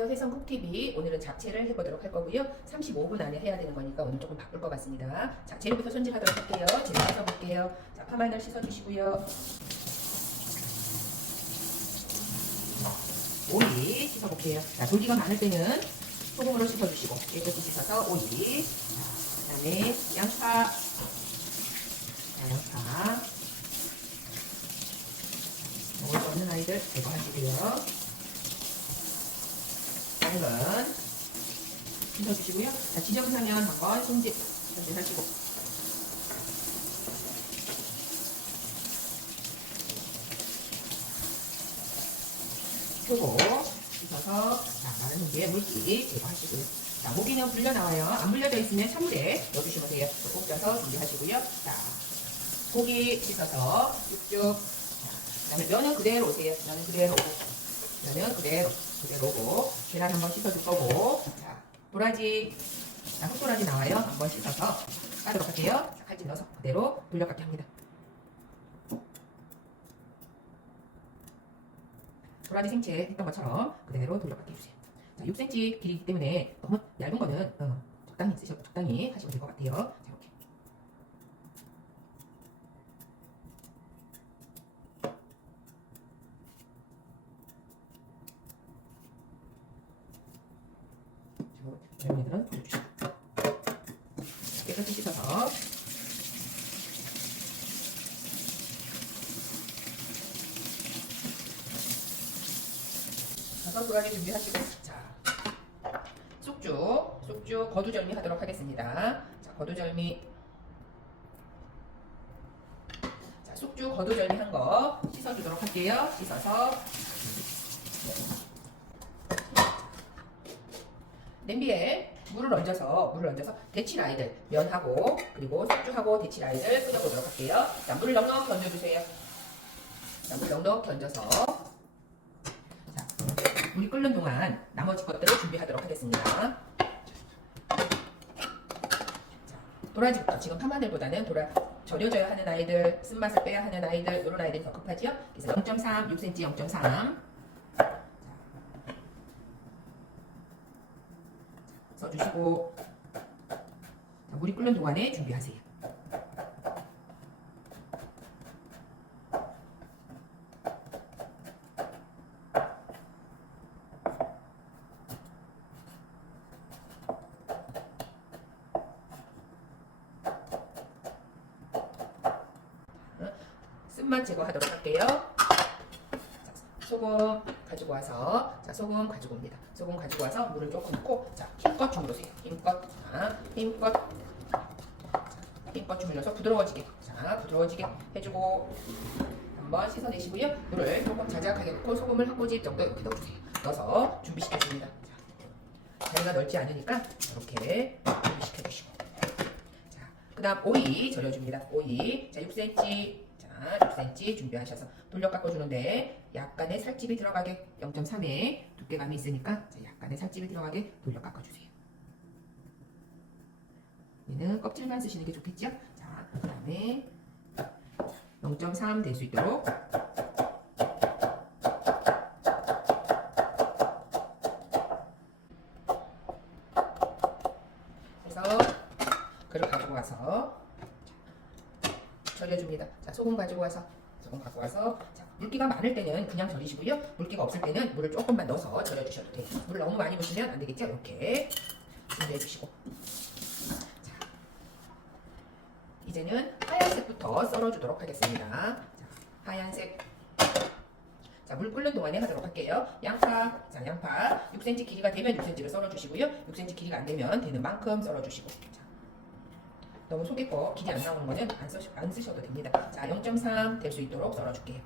안녕하세요. 혜성 쿡TV. 오늘은 잡채를 해보도록 할 거고요. 35분 안에 해야 되는 거니까 오늘 조금 바쁠 것 같습니다. 자, 재료부터 손질하도록 할게요. 재료 씻어볼게요. 자, 파마늘 씻어주시고요. 오이 씻어볼게요. 자, 돌기가 많을 때는 소금으로 씻어주시고 깨끗이 씻어서 오이. 자, 그 다음에 양파. 자, 양파. 먹을 수 없는 아이들 제거하시고요. 당근 씻어주시고요. 자, 지저분하면 한번 손질하시고 표고 씻어서 마른 후에 물기 제거하시고요. 자, 고기는 불려 나와요. 안 불려져 있으면 찬물에 넣어주시면 돼요. 꼭 쪄서 준비하시고요. 자, 고기 씻어서 쭉쭉. 그 다음에 면은 그대로 오세요. 면은 그대로 오고. 면은 그대로고. 계란 한번 씻어줄 거고. 자, 도라지. 자, 흑도라지 나와요. 한번 씻어서 까도록 할게요. 자, 칼집 넣어서 그대로 돌려깎기 합니다. 도라지 생채 했던 것처럼 그대로 돌려깎기 해주세요. 자, 6cm 길이기 때문에 너무 얇은 거는 적당히 하시면 될 것 같아요. 자, 이렇게. 여러분들은 올려주시고 깨끗이 씻어서 도라지 준비하시고, 자, 쑥주 거두절미 하도록 하겠습니다. 자, 거두절미. 자, 쑥주 거두절미 한 거 씻어주도록 할게요. 씻어서 냄비에 물을 얹어서 데칠 아이들 면하고 그리고 쑥주하고 데칠 아이들 끓여보도록 할게요. 자, 물을 넉넉 얹어주세요. 자, 물 넉넉 얹어서 자, 물이 끓는 동안 나머지 것들을 준비하도록 하겠습니다. 자, 도라지부터 지금 파마늘보다는 절여져야 하는 아이들, 쓴맛을 빼야 하는 아이들, 이런 아이들이 더 급하지요. 그래서 0.3, 6cm 0.3 써주시고, 자, 물이 끓는 동안에 준비하세요. 쓴맛 제거하도록 할게요. 소금 가지고 와서, 자, 소금 가지고 옵니다. 소금 가지고 와서 물을 조금 넣고, 자, 힘껏 주물러세요. 힘껏 주물러서 부드러워지게, 자, 부드러워지게 해주고, 한번 씻어내시고요. 물을 조금 자작하게 넣고 소금을 한 꼬집 정도 이렇게 넣어주세요. 넣어서 준비시켜줍니다. 자, 자리가 넓지 않으니까 이렇게 준비시켜주시고, 자, 그 다음 오이 절여줍니다. 오이, 자, 6cm. 6cm 준비하셔서 돌려 깎아주는데 약간의 살집이 들어가게 0.3의 두께감이 있으니까 약간의 살집이 들어가게 돌려 깎아주세요. 얘는 껍질만 쓰시는 게 좋겠죠? 자, 그 다음에 0.3 될 수 있도록 그래서 그릇 가지고 와서 절여줍니다. 자, 소금 가지고 와서 자, 물기가 많을 때는 그냥 절이시고요. 물기가 없을 때는 물을 조금만 넣어서 절여주셔도 돼요. 물을 너무 많이 부으시면 안 되겠죠? 이렇게 준비해 주시고, 자, 이제는 하얀색부터 썰어주도록 하겠습니다. 자, 하얀색. 자, 물 끓는 동안에 하도록 할게요. 양파. 자, 양파 6cm 길이가 되면 6cm를 썰어주시고요. 6cm 길이가 안 되면 되는 만큼 썰어주시고. 자, 너무 속에 거 길이 안 나오는 거는 안 쓰셔도 됩니다. 자, 0.3 될 수 있도록 썰어줄게요.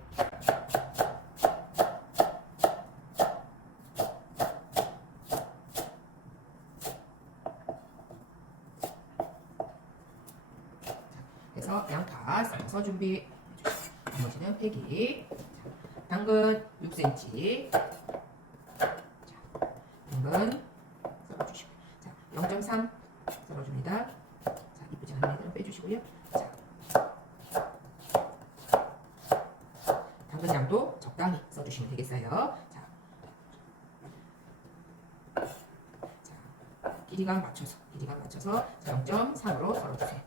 그래서 양파 썰어서 준비해 주시고, 나머지는 폐기. 당근 6cm. 자, 당근 썰어주시고, 자, 0.3 썰어줍니다. 이쁘지 않은 애들은 빼주시고요. 자, 당근 양도 적당히 써주시면 되겠어요. 자, 길이감 맞춰서 0.4로 썰어주세요.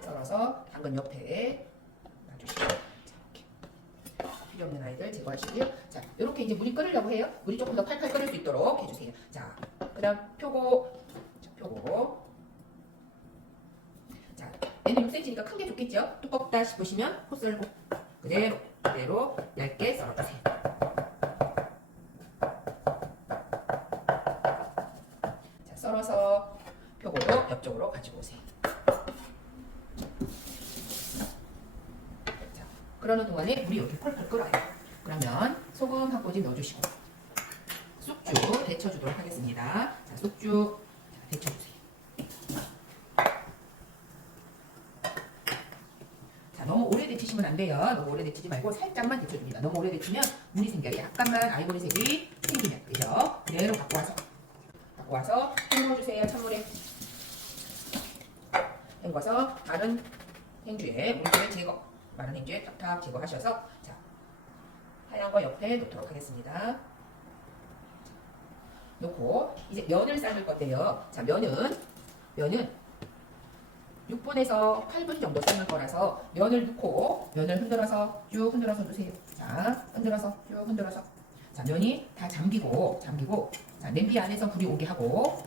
썰어서 당근 옆에 놔주시고, 자, 이렇게 필요 없는 아이들 제거하시고요. 자, 이렇게 이제 물이 끓으려고 해요. 물이 조금 더 팔팔 끓을 수 있도록 해주세요. 자, 그다음 표고. 자, 얘는 6cm니까 큰 게 좋겠죠? 두껍다 싶으시면 코 썰고 그대로 얇게 썰어주세요. 자, 썰어서 표고도 옆쪽으로 가지고 오세요. 자, 그러는 동안에 물이 이렇게 펄펄 끓어요. 그러면 소금 한 꼬집 넣어주시고 쑥주 데쳐주도록 하겠습니다. 자, 쑥주 데쳐주세요. 너무 오래 데치시면 안 돼요. 너무 오래 데치지 말고 살짝만 데쳐줍니다. 너무 오래 데치면 물이 생겨요. 약간만 아이보리색이 생기면 되죠. 그대로 갖고 와서 헹궈주세요. 찬물에 헹궈서 마른 행주에 물기를 제거. 마른 행주에 탁탁 제거하셔서 자, 하얀 거 옆에 놓도록 하겠습니다. 놓고 이제 면을 삶을 건데요. 자, 면은 6분에서 8분 정도 삶을 거라서 면을 넣고 면을 흔들어서 쭉 흔들어서 넣으세요. 자, 흔들어서 쭉 흔들어서. 자, 면이 다 잠기고 자, 냄비 안에서 불이 오게 하고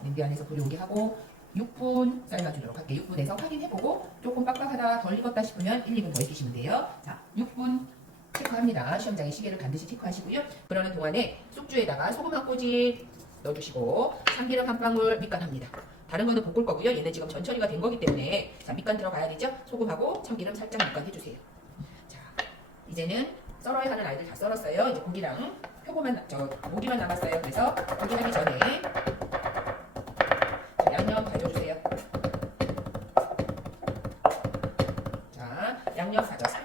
6분 삶아주도록 할게요. 6분에서 확인해보고 조금 빡빡하다 덜 익었다 싶으면 1, 2분 더 익히시면 돼요. 자, 6분 체크합니다. 시험장의 시계를 반드시 체크하시고요. 그러는 동안에 쑥주에다가 소금 한 꼬집 넣어주시고 참기름 한 방울 밑간합니다. 다른 거는 볶을 거고요. 얘는 지금 전처리가 된 거기 때문에 자, 밑간 들어가야 되죠? 소금하고 참기름 살짝 밑간 해주세요. 자, 이제는 썰어야 하는 아이들 다 썰었어요. 이제 고기랑 고기만 남았어요. 그래서 고기 하기 전에 자, 양념 다져주세요. 자, 양념 다져서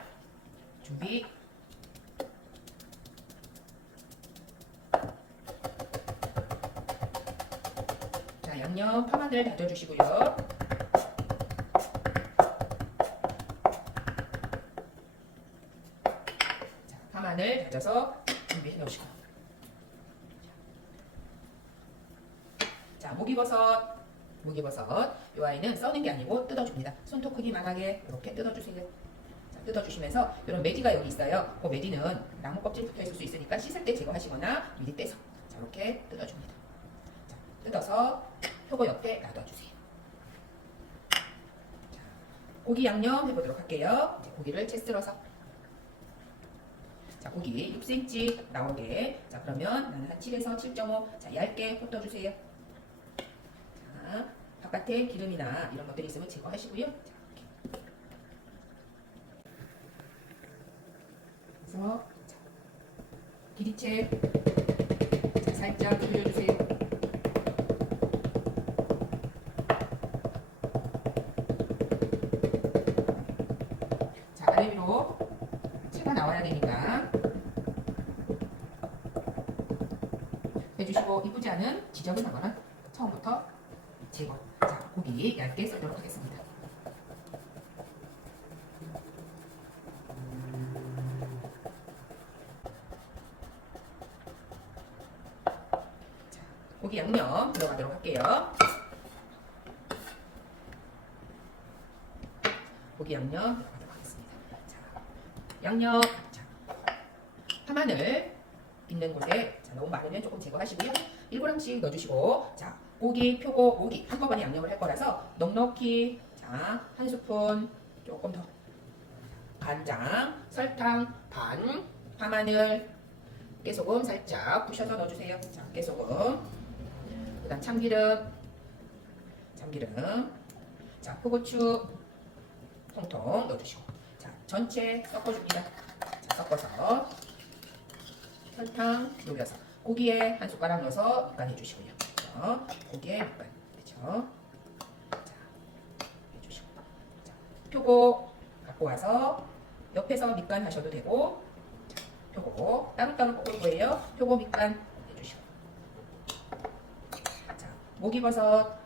준비. 양념 파마늘 다져주시고요. 자, 파마늘 다져서 준비해 놓으시고. 자, 목이버섯. 이 아이는 써는 게 아니고 뜯어줍니다. 손톱 크기만하게 이렇게 뜯어주세요. 자, 뜯어주시면서 이런 메디가 여기 있어요. 그 메디는 나무 껍질 붙어 있을 수 있으니까 씻을 때 제거하시거나 미리 떼서 자, 이렇게 뜯어줍니다. 자, 뜯어서 표고 옆에 놔둬주세요. 자, 고기 양념 해보도록 할게요. 고기를 채 썰어서. 자, 고기 6cm 나오게. 자, 그러면 나는 한 7에서 7.5. 자, 얇게 훑어주세요. 자, 바깥에 기름이나 이런 것들이 있으면 제거하시고요. 자, 이렇게. 그래서 자, 기리채 자, 살짝 돌려주세요. 아래 위로 채가 나와야 되니까 해주시고 이쁘지 않은 지적은 하거나 처음부터 제거. 자, 고기 얇게 썰도록 하겠습니다. 자, 고기 양념 들어가도록 할게요. 고기 양념 들어가도록 하겠습니다. 자, 양념. 자, 파마늘 있는 곳에 자, 너무 많으면 조금 제거하시고요. 1g씩 넣어주시고 자, 고기, 표고, 고기 한꺼번에 양념을 할 거라서 넉넉히 자, 한 스푼 조금 더 간장, 설탕 반, 파마늘, 깨소금 살짝 부셔서 넣어주세요. 자, 깨소금 그 다음 참기름 자, 포고추 통통 넣어주시고 자, 전체 섞어줍니다. 자, 섞어서 설탕 녹여서 고기에 한 숟가락 넣어서 밑간 해주시고요. 고기에 밑간 그렇죠? 자, 해주시고 자, 표고 갖고 와서 옆에서 밑간 하셔도 되고 자, 표고 따로따로 볶을 거예요. 표고 밑간 해주시고 자, 목이버섯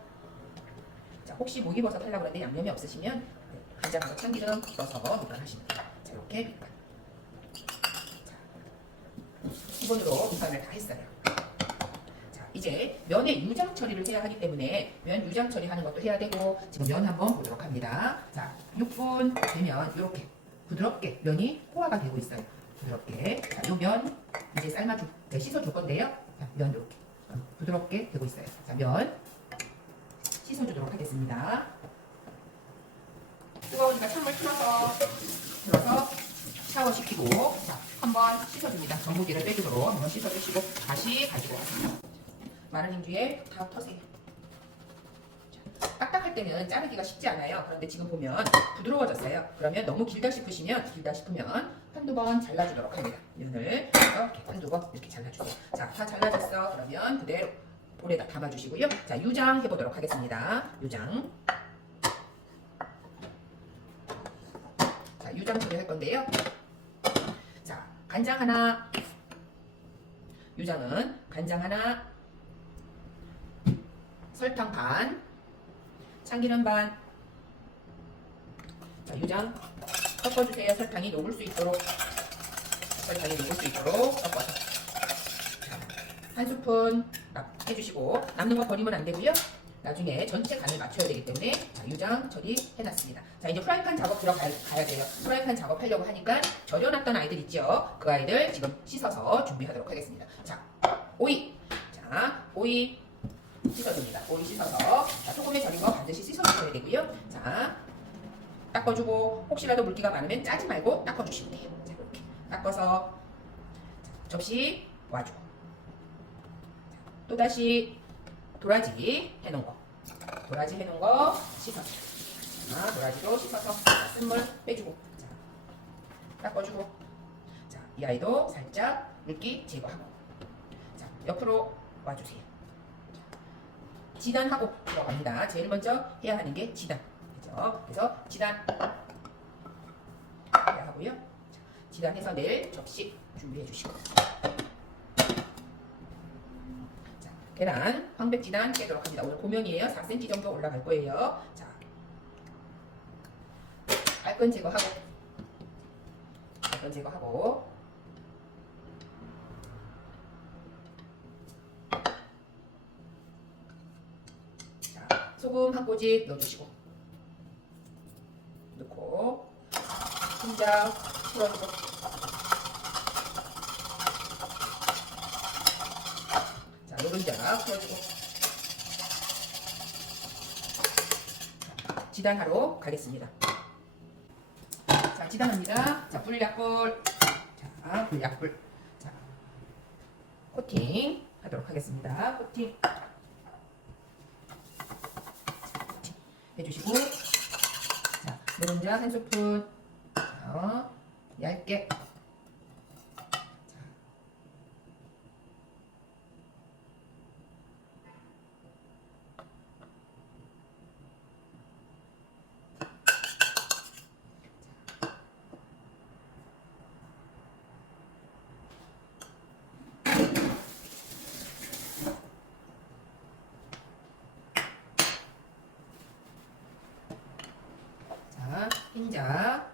자, 혹시 목이버섯 하려고 그러는데 양념이 없으시면 네, 간장하고 참기름 넣어서 노른하시면 돼요. 자, 이렇게 밑간. 기본으로 밑간을 다 했어요. 자, 이제 면의 유장 처리를 해야 하기 때문에 면 유장 처리하는 것도 해야 되고 지금 면 한번 보도록 합니다. 자, 6분 되면 이렇게 부드럽게 면이 호화가 되고 있어요. 부드럽게. 자, 이 면 이제 씻어줄 건데요. 자, 면 이렇게 부드럽게 되고 있어요. 자, 면 씻어주도록 하겠습니다. 뜨거우니까 찬물 틀어서 샤워시키고 자, 한번 씻어줍니다. 전분기를 빼주도록 한번 씻어주시고 다시 가지고 와서 마른 행주에 다 터세요. 자, 딱딱할 때는 자르기가 쉽지 않아요. 그런데 지금 보면 부드러워졌어요. 그러면 너무 길다 싶으면 한두 번 잘라주도록 합니다. 면을 이렇게 한두 번 이렇게 잘라주세요. 자, 다 잘라졌어. 그러면 그대로 볼에다 담아주시고요. 자, 유장 해보도록 하겠습니다. 유장. 자, 유장 처리할 건데요. 자, 간장 하나. 유장은 간장 하나, 설탕 반, 참기름 반. 자, 유장 섞어주세요. 설탕이 녹을 수 있도록 섞어서. 한 스푼 해주시고 남는 거 버리면 안 되고요. 나중에 전체 간을 맞춰야 되기 때문에 자, 유장 처리해놨습니다. 자, 이제 프라이팬 작업 들어가야 돼요. 프라이팬 작업하려고 하니까 절여놨던 아이들 있죠. 그 아이들 지금 씻어서 준비하도록 하겠습니다. 자, 오이. 자, 오이 씻어줍니다. 오이 씻어서 자, 소금에 절인 거 반드시 씻어주셔야 되고요. 자, 닦아주고 혹시라도 물기가 많으면 짜지 말고 닦아주시면 돼요. 자, 이렇게 닦아서 접시 와주고 또다시 도라지 해놓은 거 씻어서 자, 도라지도 씻어서 쓴물 빼주고 자, 닦아주고 자, 이 아이도 살짝 물기 제거하고 자, 옆으로 와주세요. 자, 지단하고 들어갑니다. 제일 먼저 해야 하는 게 지단. 그죠? 그래서 지단 해야 하고요. 자, 지단해서 내일 접시 준비해 주시고 계란, 황백 지단 깨도록 합니다. 오늘 고명이에요. 4cm 정도 올라갈 거예요. 자, 알끈 제거하고, 자, 소금 한 꼬집 넣어주시고, 넣고, 흰자 풀어주고, 노른자 풀어주고 지단하러 가겠습니다. 자, 지단합니다. 자, 불약불. 자, 불약불. 자, 코팅 하도록 하겠습니다. 코팅. 자, 코팅 해주시고 자, 노른자 한 스푼. 자, 얇게. 흰자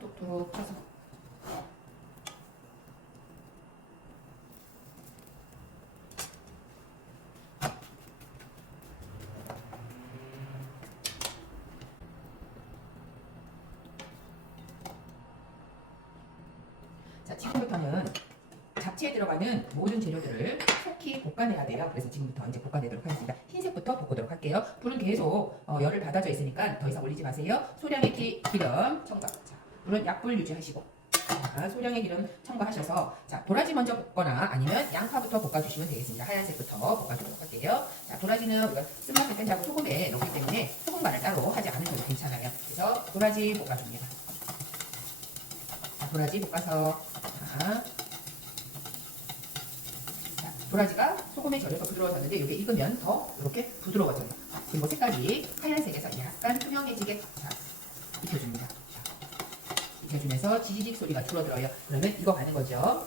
톡톡톡 쳐서 자, 지금부터는 잡채에 들어가는 모든 재료들을 속히 볶아내야 돼요. 그래서 지금부터 이제 볶아내도록 하겠습니다. 흰색부터 볶도록 할게요. 불은 계속 열을 받아져 있으니까 더 이상 올리지 마세요. 소량의 기름 첨가. 자, 물은 약불 유지하시고 자, 소량의 기름 첨가하셔서 자, 도라지 먼저 볶거나 아니면 양파부터 볶아주시면 되겠습니다. 하얀색부터 볶아주도록 할게요. 자, 도라지는 우리가 쓴맛을 뺀다고 소금에 넣기 때문에 소금간을 따로 하지 않으셔도 괜찮아요. 그래서 도라지 볶아줍니다. 자, 도라지 볶아서 자, 도라지가 소금에 절여서 부드러워졌는데 이게 익으면 더 이렇게 부드러워져요. 그리고 색깔이 하얀색에서 약간 투명해지게 자, 익혀줍니다. 익혀주면서 지지직 소리가 줄어들어요. 그러면 익어가는 거죠.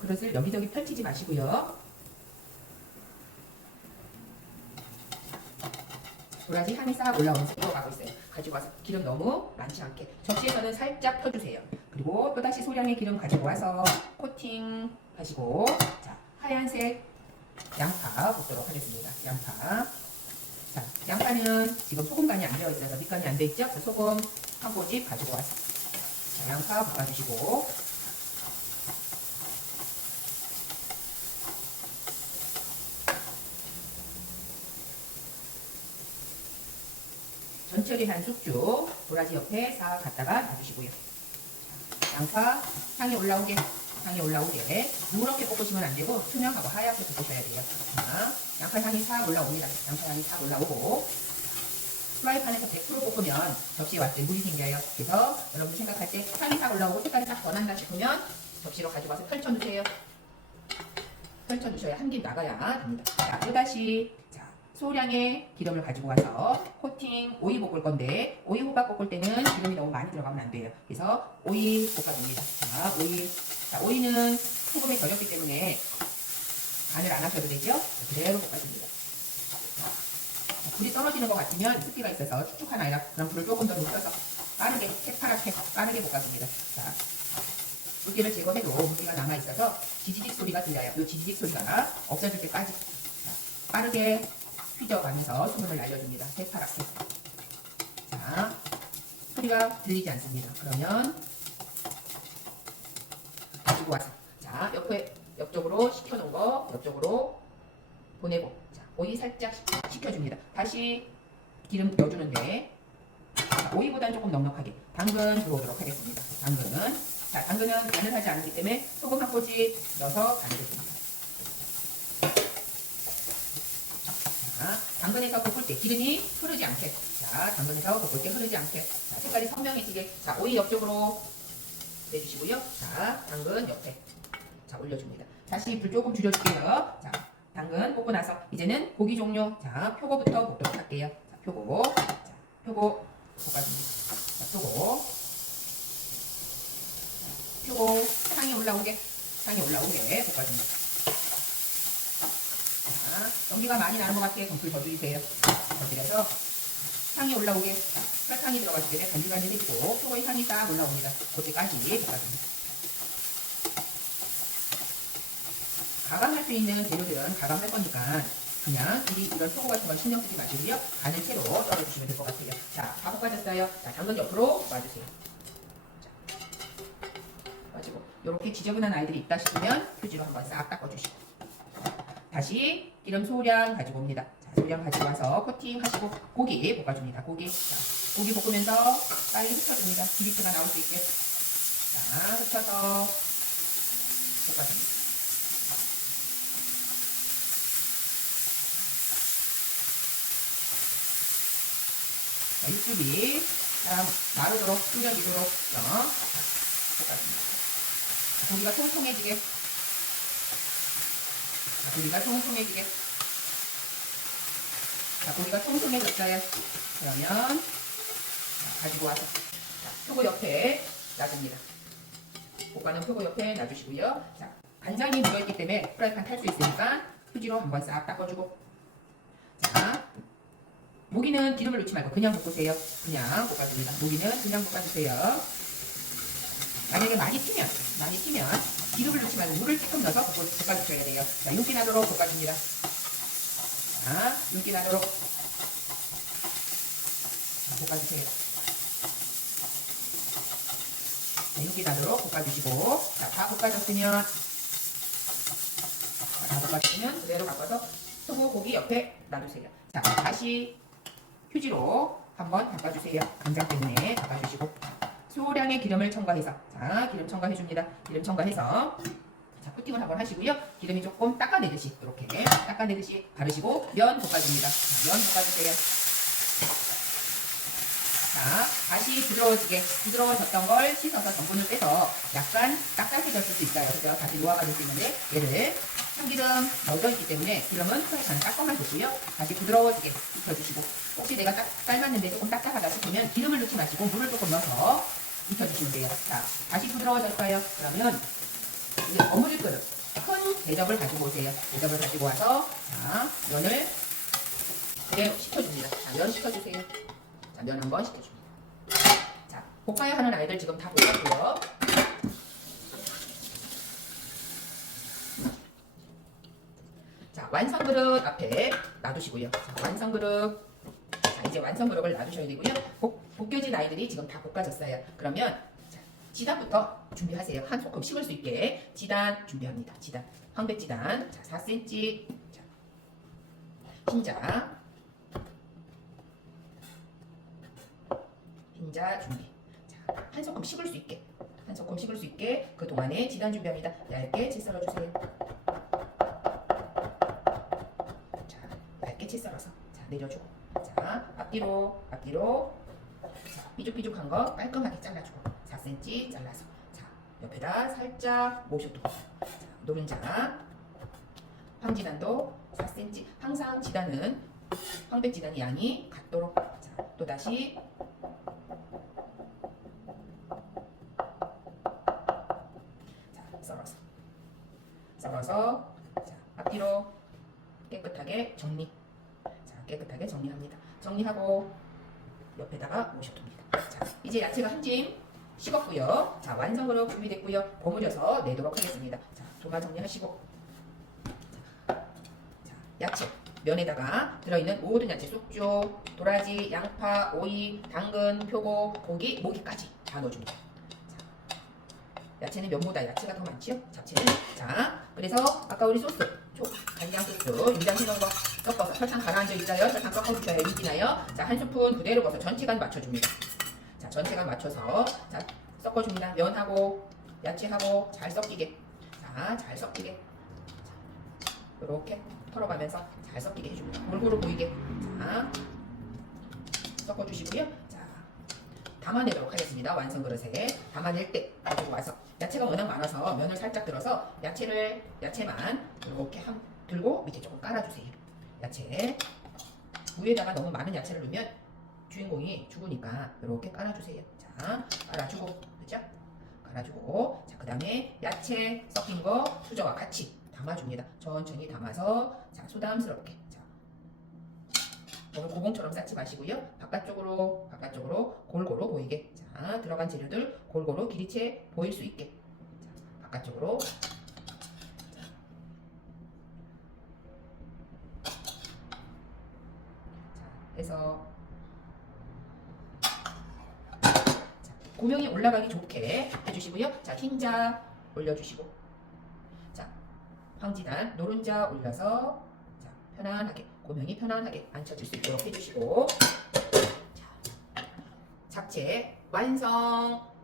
그릇을 여기저기 펼치지 마시고요. 도라지 향이 싹 올라오면서 익어가고 있어요. 가지고 와서 기름 너무 많지 않게 접시에서는 살짝 펴주세요. 그리고 또다시 소량의 기름 가지고 와서 코팅 하시고 자, 하얀색 양파 볶도록 하겠습니다. 양파. 자, 양파는 지금 소금 간이 안 되어 있어서 밑간이 안 돼 있죠? 소금 한 꼬집 가지고 와서 자, 양파 볶아주시고 전처리 한 숙주 도라지 옆에 싹 갖다가 놔주시고요. 양파 향이 올라오게 누렇게 볶으시면 안 되고 투명하고 하얗게 볶으셔야 돼요. 자, 양파 향이 싹 올라옵니다. 양파 향이 싹 올라오고 프라이팬에서 100% 볶으면 접시에 왔을 때 물이 생겨요. 그래서 여러분들 생각할 때 향이 싹 올라오고 색깔이 딱 변한다 싶으면 접시로 가지고 와서 펼쳐주세요. 펼쳐주셔야 한 개 나가야 됩니다. 자, 또다시 소량의 기름을 가지고 와서 코팅 오이 볶을 건데 오이 호박 볶을 때는 기름이 너무 많이 들어가면 안 돼요. 그래서 오이 볶아줍니다. 자, 오이는 소금에 절였기 때문에 간을 안 하셔도 되죠? 그대로 볶아줍니다. 불이 떨어지는 것 같으면 습기가 있어서 축축한 아이라 그럼 불을 조금 더 높여서 빠르게 새파랗게 빠르게 볶아줍니다. 자, 물기를 제거해도 물기가 남아있어서 지지직 소리가 들려요. 이 지지직 소리가 없어질 때까지 빠르게 휘저어가면서 수분을 날려줍니다. 새파랗게. 자, 소리가 들리지 않습니다. 그러면 가지고 와서 자, 옆쪽으로 식혀놓은 거 옆쪽으로 보내고 자, 오이 살짝 식혀줍니다. 다시 기름 넣어주는데 자, 오이보다는 조금 넉넉하게 당근 들어오도록 하겠습니다. 당근은 간을 하지 않기 때문에 소금 한 꼬집 넣어서 간을 해줍니다. 당근에서 볶을 때 기름이 흐르지 않게 당근에서 볶을 때 흐르지 않게 색깔이 선명해지게 오이 옆쪽으로 내주시고요. 당근 옆에 올려줍니다. 다시 불 조금 줄여줄게요. 당근 볶고 나서 이제는 고기 종류 표고부터 볶도록 할게요. 표고 볶아줍니다. 표고 향이 올라오게 볶아줍니다. 연기가 많이 나는 것 같아요. 불 더 줄이세요. 그래서 향이 올라오게 설탕이 들어갔을 때는 간질간질 해주고 표고의 향이 딱 올라옵니다. 그때까지 볶아줍니다. 가감할 수 있는 재료들은 가감할 거니까 그냥 이런 표고 같은 건 신경 쓰지 마시고요. 간을 채로 썰어주시면 될 것 같아요. 자, 다 볶아졌어요. 자, 당근 옆으로 놔주세요. 가지고 이렇게 지저분한 아이들이 있다 싶으면 휴지로 한번 싹 닦아주시고 다시 기름 소량 가지고 옵니다. 자, 소량 가지고 와서 코팅하시고 고기 볶아줍니다. 고기 볶으면서 빨리 흡혀줍니다. 기름기가 나올 수 있게. 자, 흡혀서 볶아줍니다. 자, 육즙이 마르도록 끓여지도록 볶아줍니다. 고기가 통통해지게. 고기가 통통해졌어요. 그러면 가지고 와서 표고 옆에 놔줍니다. 볶아놓은 표고 옆에 놔주시고요. 자, 간장이 묻어있기 때문에 프라이팬 탈 수 있으니까 휴지로 한번 싹 닦아주고 자, 모기는 기름을 넣지 말고 그냥 볶으세요. 그냥 볶아줍니다. 모기는 그냥 볶아주세요. 만약에 많이 튀면 기름을 넣지 말고 물을 조금 넣어서 볶아주셔야 돼요. 자, 윤기 나도록 볶아줍니다. 자, 윤기 나도록 볶아주세요. 자, 윤기 나도록 볶아주시고 자, 다 볶아졌으면 그대로 바꿔서 소고기 옆에 놔두세요. 자, 다시 휴지로 한번 닦아주세요. 간장 때문에 닦아주시고 소량의 기름을 첨가해서 자, 기름 첨가해줍니다. 기름 첨가해서 자, 코팅을 한번 하시고요. 기름이 조금 닦아내듯이 이렇게 닦아내듯이 바르시고 면 볶아줍니다. 자, 면 볶아주세요. 자, 다시 부드러워졌던 걸 씻어서 전분을 빼서 약간 딱딱해졌을 수 있어요. 그래서 다시 노화가 될 수 있는데 얘를 참기름 묻어있기 때문에 기름은 프라이팬에 닦아만 두고요. 다시 부드러워지게 익혀주시고 혹시 내가 삶았는데 조금 딱딱하다 싶으면 기름을 넣지 마시고 물을 조금 넣어서 익혀주시면 돼요. 자, 다시 부드러워졌어요. 그러면 이제 버무릴 그릇 큰 대접을 가지고 오세요. 대접을 가지고 와서 자, 면을 그대로 식혀줍니다. 자, 면 식혀주세요. 자, 면 한번 식혀줍니다. 자, 볶아야 하는 아이들 지금 다 볶았고요. 자, 완성 그릇 앞에 놔두시고요. 자, 완성 그릇. 자, 이제 완성 그릇을 놔두셔야 되고요. 볶여진 아이들이 지금 다 볶아졌어요. 그러면 자, 지단부터 준비하세요. 한 소끔 식을 수 있게 지단 준비합니다. 지단. 황백지단. 자, 4cm. 자, 흰자. 흰자 준비. 자, 한 소끔 식을 수 있게. 한 소끔 식을 수 있게 그 동안에 지단 준비합니다. 얇게 채 썰어주세요. 채 썰어서 자, 내려주고 자 앞뒤로 자, 삐죽삐죽한 거 깔끔하게 잘라주고 4cm 잘라서 자 옆에다 살짝 모셔두고 자, 노른자 황지단도 4cm 항상 지단은 황백지단이 양이 같도록 자 또다시 자 썰어서 자 앞뒤로 깨끗하게 깨끗하게 정리합니다. 정리하고 옆에다가 모셔둡니다. 자, 이제 야채가 한 짐 식었고요. 자, 완성으로 준비됐고요. 버무려서 내도록 하겠습니다. 자, 도마 정리하시고 자, 야채 면에다가 들어있는 모든 야채 쑥주, 도라지, 양파, 오이, 당근, 표고, 고기, 모기까지 다 넣어줍니다. 자, 야채는 면보다 야채가 더 많지요? 잡채는 자, 그래서 아까 우리 소스 간장 소스 유장 해놓은 거 섞어서 설탕 가라앉아 있어요. 설탕 섞어주셔야 윤기나요. 자, 한 스푼 그대로 넣어서 전체간 맞춰줍니다. 자, 전체간 맞춰서 자 섞어줍니다. 면하고 야채하고 잘 섞이게. 자, 잘 섞이게. 자, 이렇게 털어가면서 잘 섞이게 해줍니다. 골고루 보이게. 자, 섞어주시고요. 자, 담아내도록 하겠습니다. 완성 그릇에 담아낼 때 가지고 와서 야채가 워낙 많아서 면을 살짝 들어서 야채만 이렇게 들고 밑에 조금 깔아주세요. 야채 위에다가 너무 많은 야채를 넣으면 주인공이 죽으니까 이렇게 깔아주세요. 자, 깔아주고 그죠? 깔아주고 자, 그 다음에 야채 섞인 거 수저와 같이 담아줍니다. 천천히 담아서 자, 소담스럽게 자, 너무 고봉처럼 쌓지 마시고요. 바깥쪽으로 골고루 보이게 자, 들어간 재료들 골고루 길이채 보일 수 있게 자, 바깥쪽으로 해서 자, 고명이 올라가기 좋게 해주시고요. 자, 흰자 올려주시고 자, 황지단 노른자 올려서 자, 편안하게 고명이 편안하게 앉혀질 수 있도록 해주시고 자, 잡채 완성.